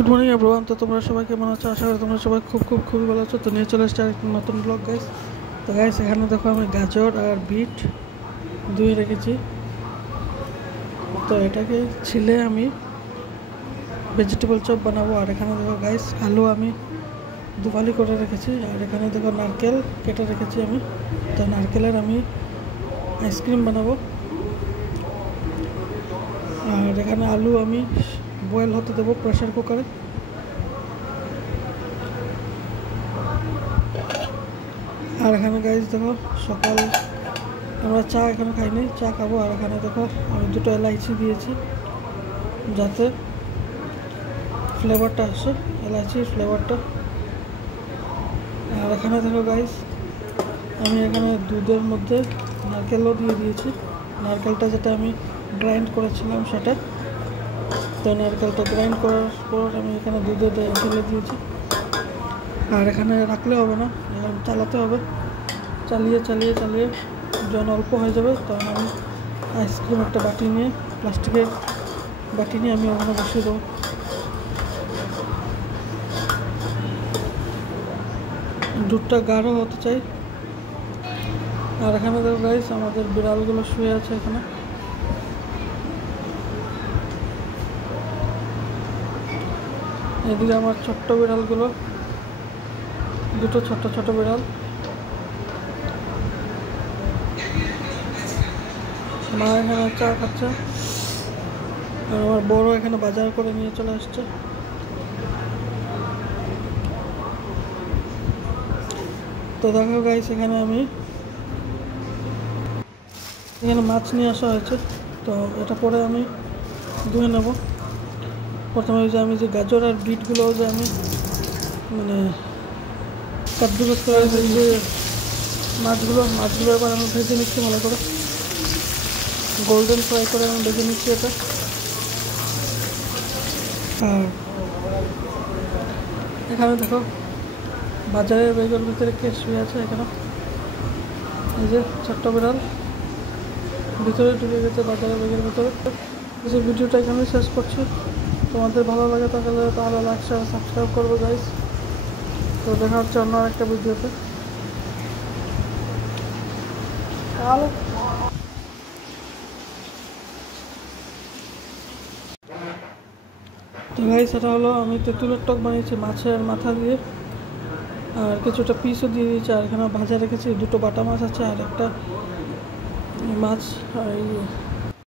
Good morning everyone. তো তোমরা সবাই কেমন আছো? আশা করি তোমরা সবাই খুবই ভালো আছো। তো নিয়ে চলে এসেছি একটা নতুন ব্লগ গাইস। তো গাইস এখানে দেখো আমি গাজর আর বিট ধুয়ে রেখেছি। তো এটাকে ছিলে আমি ভেজিটেবল চপ বানাবো। আর এখানে দেখো গাইস আলু আমি দুফালি করে রেখেছি। আর এখানে দেখো নারকেল কেটে রেখেছি আমি। তো নারকেলের আমি আইসক্রিম বানাবো। আর এখানে আলু আমি বয়েল হতে দেবো প্রেশার কুকারে। আর এখানে গাইস দেখো সকাল আমরা চা এখানে খাইনি, চা খাবো। আর এখানে দেখো আমি দুটো এলাইচি দিয়েছি যাতে ফ্লেভারটা আসে, এলাইচির ফ্লেভারটা। আর এখানে দেখো গাইস আমি এখানে দুধের মধ্যে নারকেলও দিয়ে দিয়েছি। নারকেলটা যেটা আমি গ্রাইন্ড করেছিলাম সেটা। তো নারকেলটা গ্রাইন্ড করার পর আমি এখানে দুধে ঢেলে দিয়েছি। আর এখানে রাখলে হবে না, এখানে চালাতে হবে। চালিয়ে যখন অল্প হয়ে যাবে তখন আমি আইসক্রিম একটা বাটি নিয়ে, প্লাস্টিকের বাটি নিয়ে আমি ওখানে বসিয়ে দেবো। দুধটা গাঢ় হতে চাই। আর এখানে দেখো গাইস আমাদের বিড়ালগুলো শুয়ে আছে এখানে। এদিকে আমার ছোট্ট বিড়ালগুলো, দুটো ছোট বিড়াল। মা এখানে চা খাচ্ছে আর আমার বড় এখানে বাজার করে নিয়ে চলে আসছে। তো দেখো গাইস এখানে আমি এখানে মাছ নিয়ে আসা হয়েছে। তো এটা পরে আমি ধুয়ে নেব। প্রথমে আমি যে গাজর আর বিটগুলো যে আমি মানে কাদ্দুকস করে যে মাছগুলো এবার আমি ভেজে নিচ্ছি ভালো করে, গোল্ডেন ফ্রাই করে আমি ভেজে নিচ্ছি এটা। আর এখানে দেখো বাজারের বেগের ভিতরে কে শুয়ে আছে এখানে, এই যে ছোট্ট বিড়াল ভিতরে ঢুকে গেছে বাজারের বেগের ভিতরে। যে ভিডিওটা এখানে শেষ করছি। তোমাদের ভালো লাগে তাহলে লাইক শেয়ার সাবস্ক্রাইব করবো গাইস। তো দেখা হচ্ছে অন্য একটা ভিডিওতে। তো গাইস এটা হলো আমি তেঁতুলের টক বানিয়েছি মাছের মাথা দিয়ে, আর কিছুটা পিসও দিয়ে দিয়েছি। আর এখানে ভাজা রেখেছি, দুটো বাটা মাছ আছে আর একটা মাছ